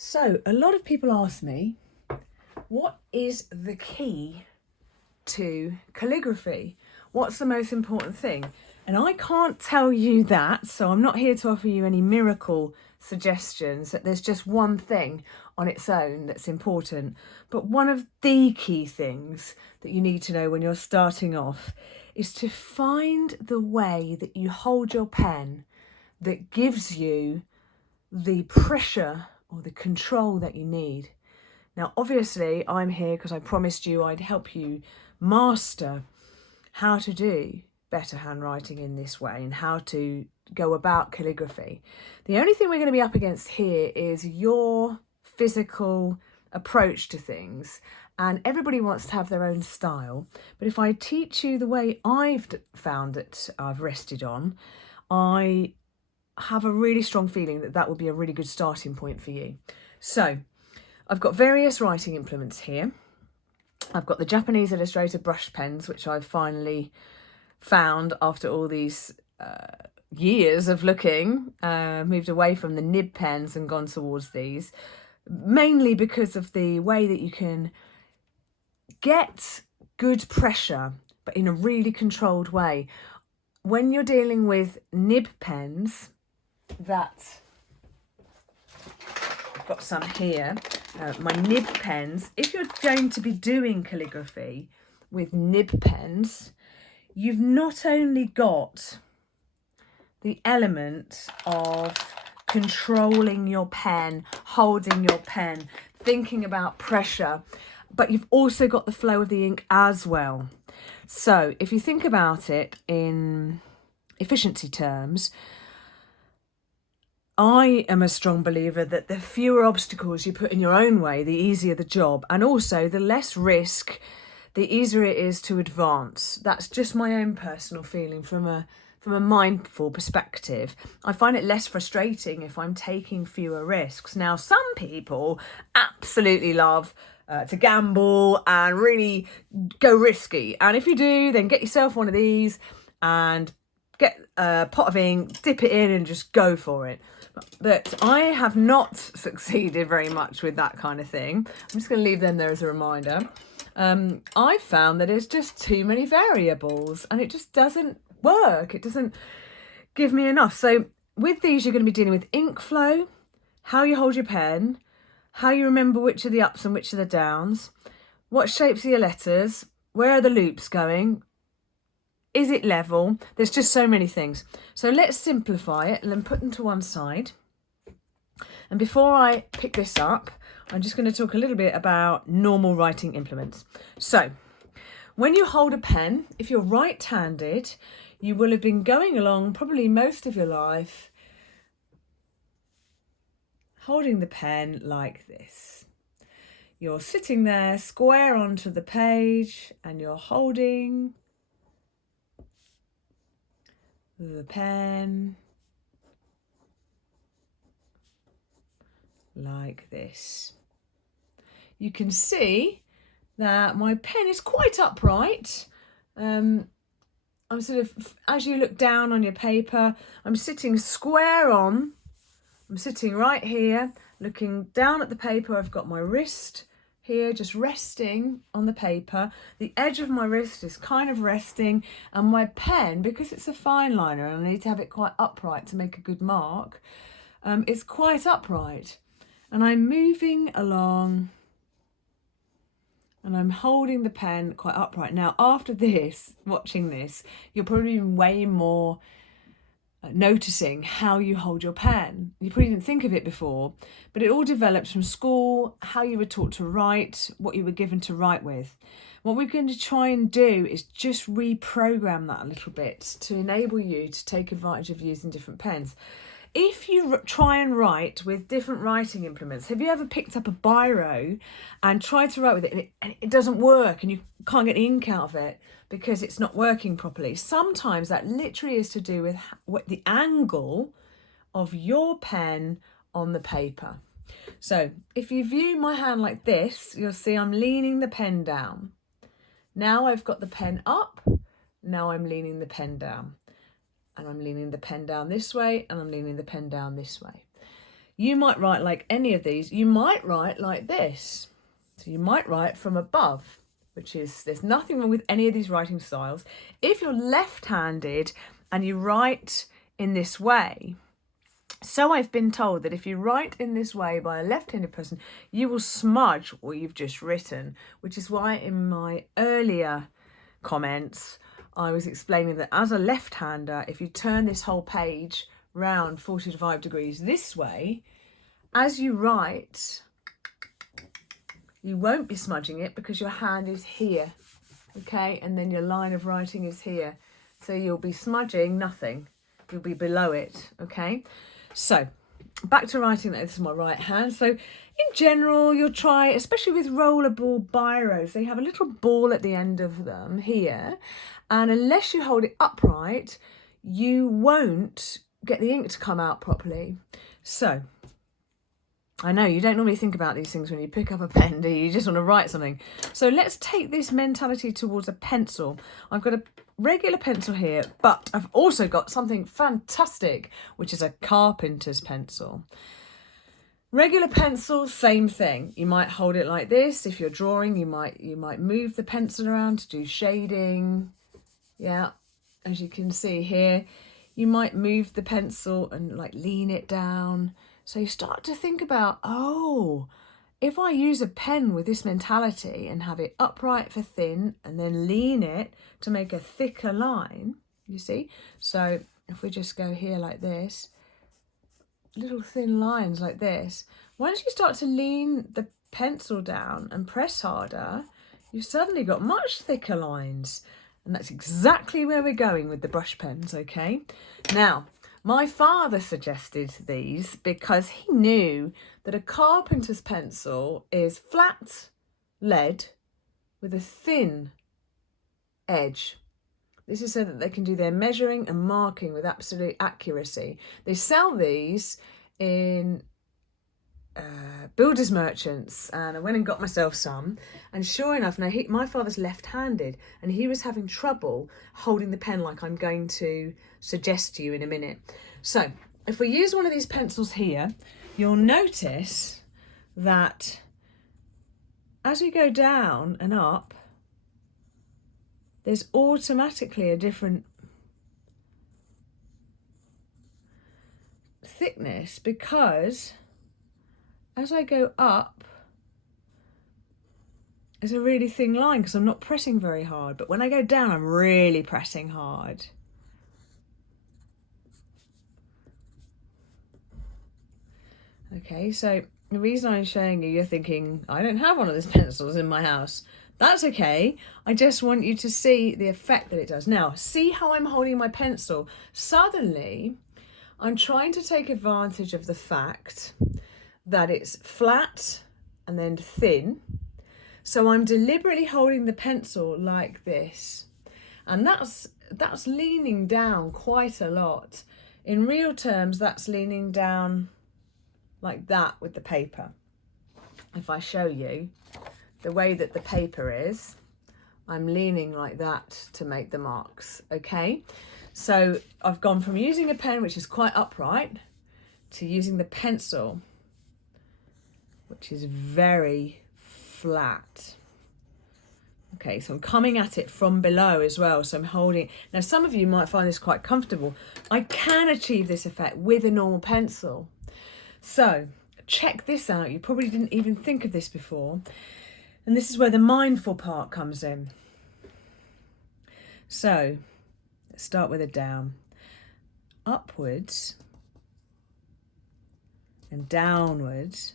So a lot of people ask me, what is the key to calligraphy? What's the most important thing? And I can't tell you that, so I'm not here to offer you any miracle suggestions that there's just one thing on its own that's important. But one of the key things that you need to know when you're starting off is to find the way that you hold your pen that gives you the pressure or the control that you need. Now, obviously, I'm here because I promised you I'd help you master how to do better handwriting in this way and how to go about calligraphy. The only thing we're going to be up against here is your physical approach to things, and everybody wants to have their own style. But if I teach you the way I've found it, I've rested on, I have a really strong feeling that that would be a really good starting point for you. So I've got various writing implements here. I've got the Japanese Illustrator brush pens, which I've finally found after all these years of looking, moved away from the nib pens and gone towards these, mainly because of the way that you can get good pressure, but in a really controlled way. When you're dealing with nib pens, that I've got some here, my nib pens. If you're going to be doing calligraphy with nib pens, you've not only got the element of controlling your pen, holding your pen, thinking about pressure, but you've also got the flow of the ink as well. So if you think about it in efficiency terms, I am a strong believer that the fewer obstacles you put in your own way, the easier the job, and also the less risk, the easier it is to advance. That's just my own personal feeling from a mindful perspective. I find it less frustrating if I'm taking fewer risks. Now, some people absolutely love to gamble and really go risky. And if you do, then get yourself one of these and get a pot of ink, dip it in and just go for it. But I have not succeeded very much with that kind of thing. I'm just going to leave them there as a reminder. I've found that it's just too many variables and it just doesn't work. It doesn't give me enough. So with these, you're going to be dealing with ink flow, how you hold your pen, how you remember which are the ups and which are the downs, what shapes are your letters, where are the loops going, is it level? There's just so many things. So let's simplify it and then put them to one side. And before I pick this up, I'm just going to talk a little bit about normal writing implements. So when you hold a pen, if you're right-handed, you will have been going along probably most of your life holding the pen like this. You're sitting there square onto the page and you're holding the pen like this. You can see that my pen is quite upright. I'm sort of, as you look down on your paper, I'm sitting square on. I'm sitting right here, looking down at the paper. I've got my wrist here just resting on the paper. The edge of my wrist is kind of resting, and my pen, because it's a fine liner and I need to have it quite upright to make a good mark, it's quite upright. And I'm moving along and I'm holding the pen quite upright. Now, after this, watching this, you'll probably be way more noticing how you hold your pen. You probably didn't think of it before, but it all develops from school, how you were taught to write, what you were given to write with. What we're going to try and do is just reprogram that a little bit to enable you to take advantage of using different pens. If you try and write with different writing implements, have you ever picked up a biro and tried to write with it and it doesn't work and you can't get the ink out of it because it's not working properly? Sometimes that literally is to do with the angle of your pen on the paper. So if you view my hand like this, you'll see I'm leaning the pen down. Now I've got the pen up, now I'm leaning the pen down. And I'm leaning the pen down this way and I'm leaning the pen down this way. you might write like any of these. You might write like this. So you might write from above, which is, there's nothing wrong with any of these writing styles. If you're left-handed and you write in this way, so I've been told that if you write in this way by a left-handed person, you will smudge what you've just written, which is why in my earlier comments, I was explaining that as a left-hander, if you turn this whole page round 45 degrees this way, as you write, you won't be smudging it because your hand is here, okay? And then your line of writing is here. So you'll be smudging nothing. You'll be below it, okay? So back to writing. This is my right hand. So in general, you'll try, especially with rollerball biros, they have a little ball at the end of them here. And unless you hold it upright, you won't get the ink to come out properly. So I know you don't normally think about these things when you pick up a pen, do you? You just want to write something. So let's take this mentality towards a pencil. I've got a regular pencil here, but I've also got something fantastic, which is a carpenter's pencil. Regular pencil, same thing. You might hold it like this. If you're drawing, you might move the pencil around to do shading. Yeah, as you can see here, you might move the pencil and like lean it down. So you start to think about, oh, if I use a pen with this mentality and have it upright for thin and then lean it to make a thicker line, you see? So if we just go here like this, little thin lines like this, once you start to lean the pencil down and press harder, you've suddenly got much thicker lines. And that's exactly where we're going with the brush pens, okay? Now, my father suggested these because he knew that a carpenter's pencil is flat lead with a thin edge. This is so that they can do their measuring and marking with absolute accuracy. They sell these in builders merchants, and I went and got myself some, and sure enough, now my father's left-handed and he was having trouble holding the pen like I'm going to suggest to you in a minute. So if we use one of these pencils here, you'll notice that as we go down and up, there's automatically a different thickness, because as I go up, there's a really thin line because I'm not pressing very hard. But when I go down, I'm really pressing hard. Okay, so the reason I'm showing you, you're thinking, I don't have one of these pencils in my house. That's okay. I just want you to see the effect that it does. Now, see how I'm holding my pencil? Suddenly, I'm trying to take advantage of the fact that it's flat and then thin. So I'm deliberately holding the pencil like this. And that's leaning down quite a lot. In real terms, that's leaning down like that with the paper. If I show you the way that the paper is, I'm leaning like that to make the marks, okay? So I've gone from using a pen, which is quite upright, to using the pencil, which is very flat. Okay, so I'm coming at it from below as well. So I'm holding. Now, some of you might find this quite comfortable. I can achieve this effect with a normal pencil. So check this out. You probably didn't even think of this before. And this is where the mindful part comes in. So let's start with a down. Upwards and downwards.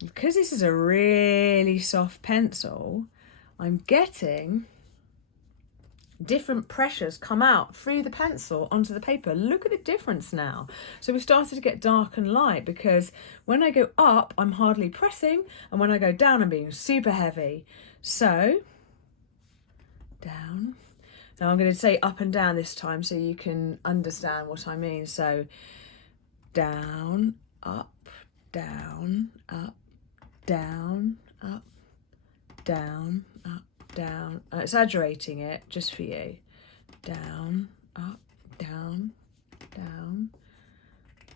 Because this is a really soft pencil, I'm getting different pressures come out through the pencil onto the paper. Look at the difference now. So we've started to get dark and light, because when I go up, I'm hardly pressing, and when I go down, I'm being super heavy. So down. Now I'm going to say up and down this time so you can understand what I mean. So down, up, down, up, down, up, down, up, down. I'm exaggerating it just for you. down, up, down, down.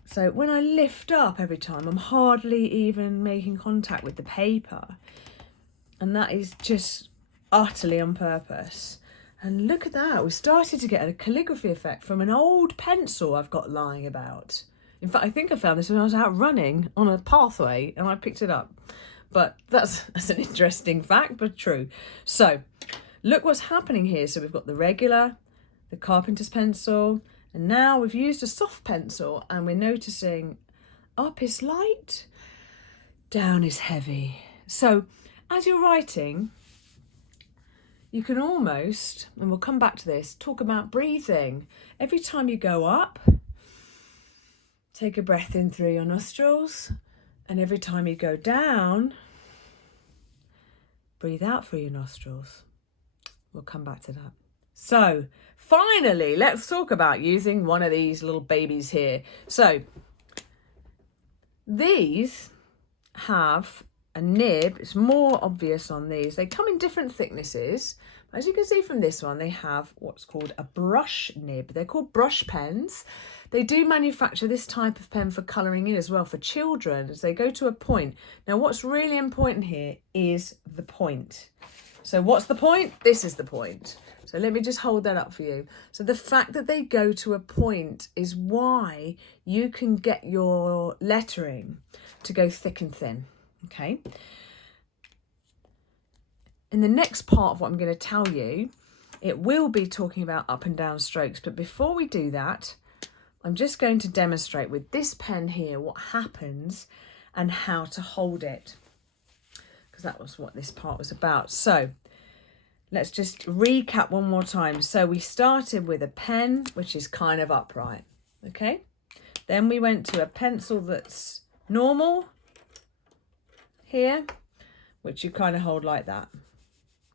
So when I lift up every time, I'm hardly even making contact with the paper. And that is just utterly on purpose. And look at that, we started to get a calligraphy effect from an old pencil I've got lying about. In fact, I think I found this when I was out running on a pathway and I picked it up. But that's an interesting fact, but true. So look what's happening here. So we've got the regular, the carpenter's pencil, and now we've used a soft pencil and we're noticing up is light, down is heavy. So as you're writing, you can almost, and we'll come back to this, talk about breathing. Every time you go up, take a breath in through your nostrils, and every time you go down, breathe out through your nostrils. We'll come back to that. So finally, let's talk about using one of these little babies here. So these have a nib. It's more obvious on these. They come in different thicknesses. As you can see from this one, they have what's called a brush nib. They're called brush pens. They do manufacture this type of pen for colouring in as well for children as they go to a point. Now, what's really important here is the point. So what's the point? This is the point. So let me just hold that up for you. So the fact that they go to a point is why you can get your lettering to go thick and thin. Okay. In the next part of what I'm going to tell you, it will be talking about up and down strokes. But before we do that, I'm just going to demonstrate with this pen here what happens and how to hold it, because that was what this part was about. So let's just recap one more time. So we started with a pen, which is kind of upright. Okay. Then we went to a pencil that's normal here, which you kind of hold like that.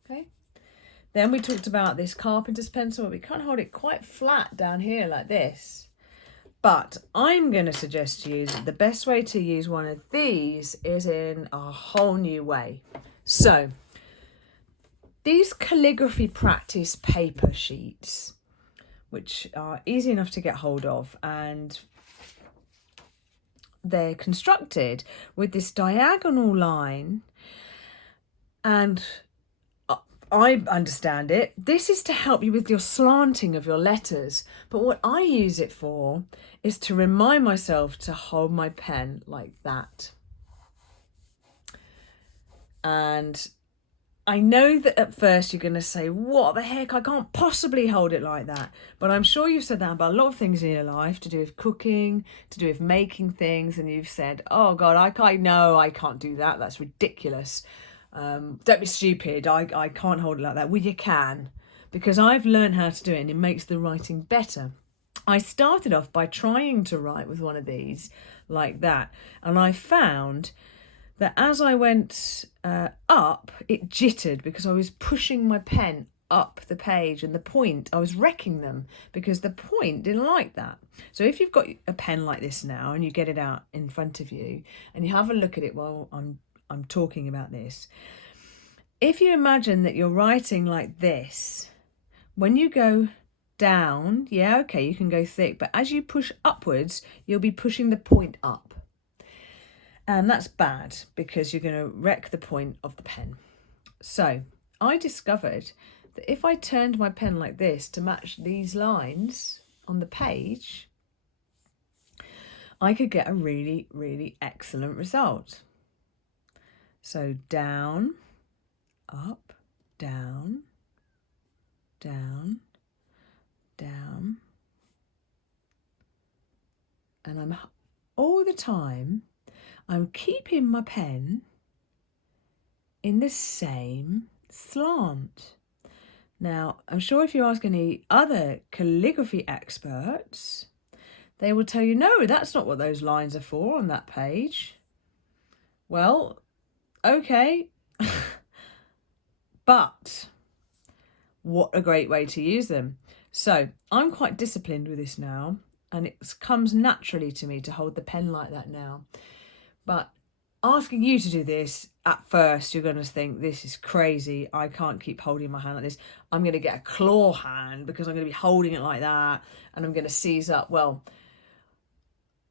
Okay. Then we talked about this carpenter's pencil. We can't hold it quite flat down here like this. But I'm going to suggest to you that the best way to use one of these is in a whole new way. So these calligraphy practice paper sheets, which are easy enough to get hold of, and they're constructed with this diagonal line, and I understand it, this is to help you with your slanting of your letters. But what I use it for is to remind myself to hold my pen like that. And I know that at first you're going to say, what the heck, I can't possibly hold it like that. But I'm sure you've said that about a lot of things in your life, to do with cooking, to do with making things. And you've said, oh God, I can't do that. That's ridiculous. Don't be stupid. I can't hold it like that. Well, you can, because I've learned how to do it and it makes the writing better. I started off by trying to write with one of these like that. And I found that as I went up, it jittered because I was pushing my pen up the page, and the point, I was wrecking them because the point didn't like that. So if you've got a pen like this now and you get it out in front of you and you have a look at it while I'm talking about this, if you imagine that you're writing like this, when you go down, yeah, okay, you can go thick, but as you push upwards, you'll be pushing the point up. And that's bad because you're going to wreck the point of the pen. So I discovered that if I turned my pen like this to match these lines on the page, I could get a really, really excellent result. So down, up, down, down, down. And I'm all the time, I'm keeping my pen in the same slant. Now, I'm sure if you ask any other calligraphy experts, they will tell you, no, that's not what those lines are for on that page. Well, okay, but what a great way to use them. So I'm quite disciplined with this now, and it comes naturally to me to hold the pen like that now. But asking you to do this, at first you're going to think, this is crazy, I can't keep holding my hand like this, I'm going to get a claw hand because I'm going to be holding it like that and I'm going to seize up. Well,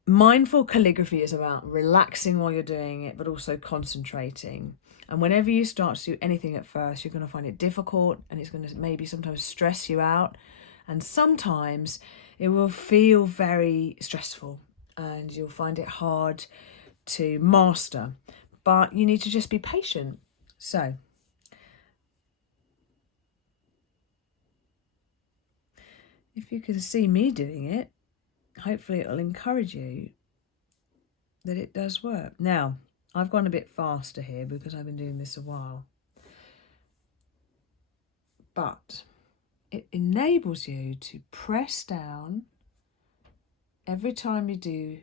mindful calligraphy is about relaxing while you're doing it, but also concentrating. And whenever you start to do anything at first, you're going to find it difficult and it's going to maybe sometimes stress you out. And sometimes it will feel very stressful and you'll find it hard to master. But you need to just be patient. So, if you can see me doing it, hopefully it'll encourage you that it does work. Now, I've gone a bit faster here because I've been doing this a while. But it enables you to press down. Every time you do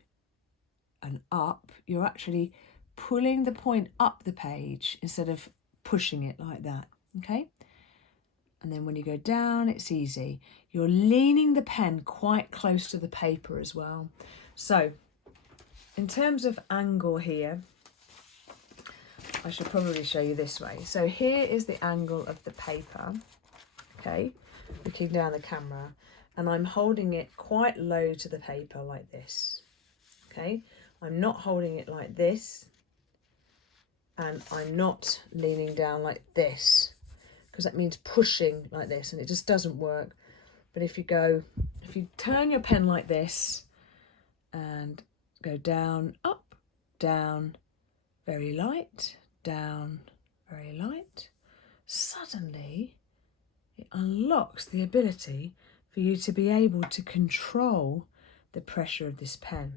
an up, you're actually pulling the point up the page instead of pushing it like that, okay? And then when you go down, it's easy. You're leaning the pen quite close to the paper as well. So, in terms of angle here, I should probably show you this way. So here is the angle of the paper, okay, looking down the camera, and I'm holding it quite low to the paper like this, okay? I'm not holding it like this, and I'm not leaning down like this, because that means pushing like this, and it just doesn't work. But if you turn your pen like this, and go down, up, down, very light, down, very light, suddenly it unlocks the ability for you to be able to control the pressure of this pen.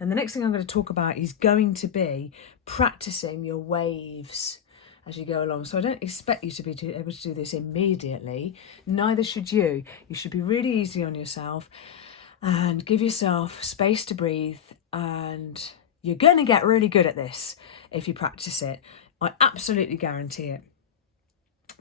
And the next thing I'm going to talk about is going to be practicing your waves as you go along. So I don't expect you to be able to do this immediately. Neither should you. You should be really easy on yourself and give yourself space to breathe, and you're going to get really good at this if you practice it. I absolutely guarantee it.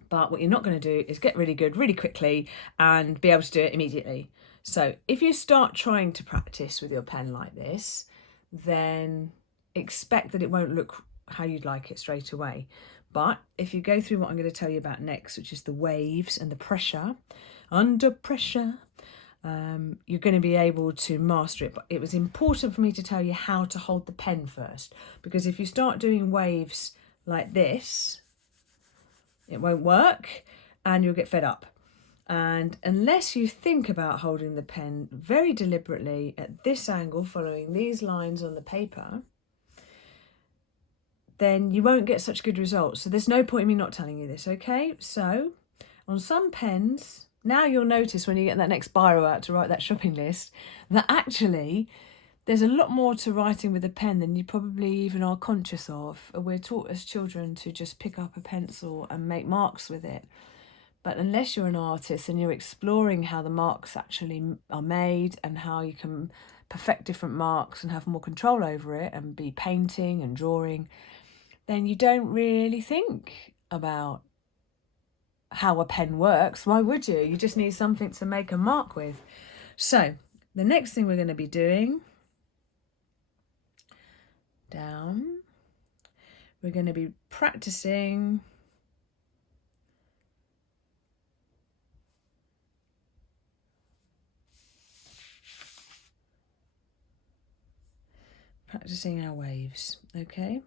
But what you're not going to do is get really good really quickly and be able to do it immediately. So if you start trying to practice with your pen like this, then expect that it won't look how you'd like it straight away. But if you go through what I'm going to tell you about next, which is the waves and the pressure, under pressure, you're going to be able to master it. But it was important for me to tell you how to hold the pen first, because if you start doing waves like this, it won't work and you'll get fed up. And unless you think about holding the pen very deliberately at this angle, following these lines on the paper, then you won't get such good results. So there's no point in me not telling you this, okay? So on some pens, now you'll notice when you get that next biro out to write that shopping list, that actually there's a lot more to writing with a pen than you probably even are conscious of. We're taught as children to just pick up a pencil and make marks with it. But unless you're an artist and you're exploring how the marks actually are made and how you can perfect different marks and have more control over it and be painting and drawing, then you don't really think about how a pen works. Why would you? You just need something to make a mark with. So the next thing we're going to be doing, down, we're going to be practicing our waves, okay?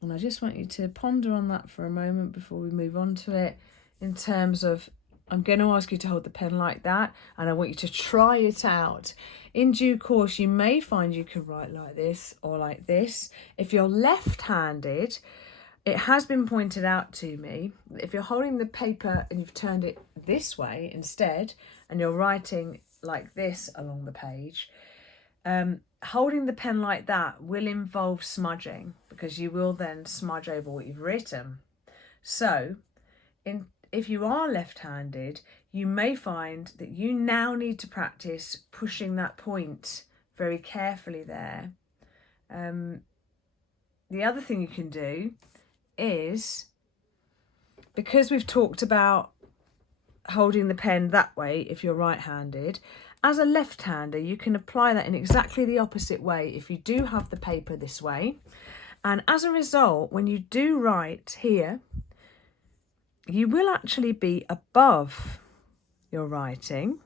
And I just want you to ponder on that for a moment before we move on to it, in terms of, I'm going to ask you to hold the pen like that, and I want you to try it out. In due course, you may find you can write like this or like this. If you're left-handed, it has been pointed out to me, if you're holding the paper and you've turned it this way instead, and you're writing like this along the page, holding the pen like that will involve smudging, because you will then smudge over what you've written. So if you are left-handed, you may find that you now need to practice pushing that point very carefully there. The other thing you can do is, because we've talked about holding the pen that way if you're right-handed, As a left-hander, you can apply that in exactly the opposite way if you do have the paper this way. And as a result, when you do write here, you will actually be above your writing,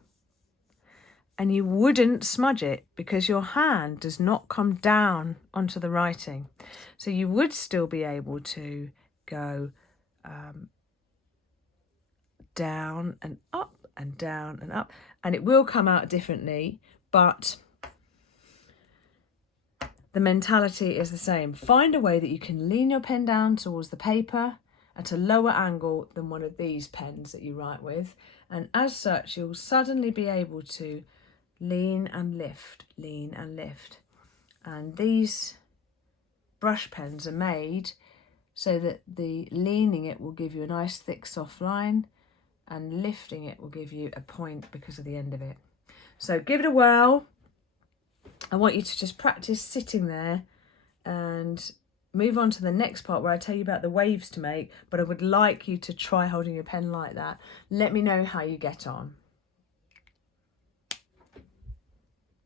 and you wouldn't smudge it because your hand does not come down onto the writing. So you would still be able to go down and up and down and up, and it will come out differently, but the mentality is the same. Find a way that you can lean your pen down towards the paper at a lower angle than one of these pens that you write with, and as such you'll suddenly be able to lean and lift, lean and lift. And these brush pens are made so that the leaning it will give you a nice thick soft line, and lifting it will give you a point because of the end of it. So give it a whirl. I want you to just practice sitting there and move on to the next part where I tell you about the waves to make, but I would like you to try holding your pen like that. Let me know how you get on.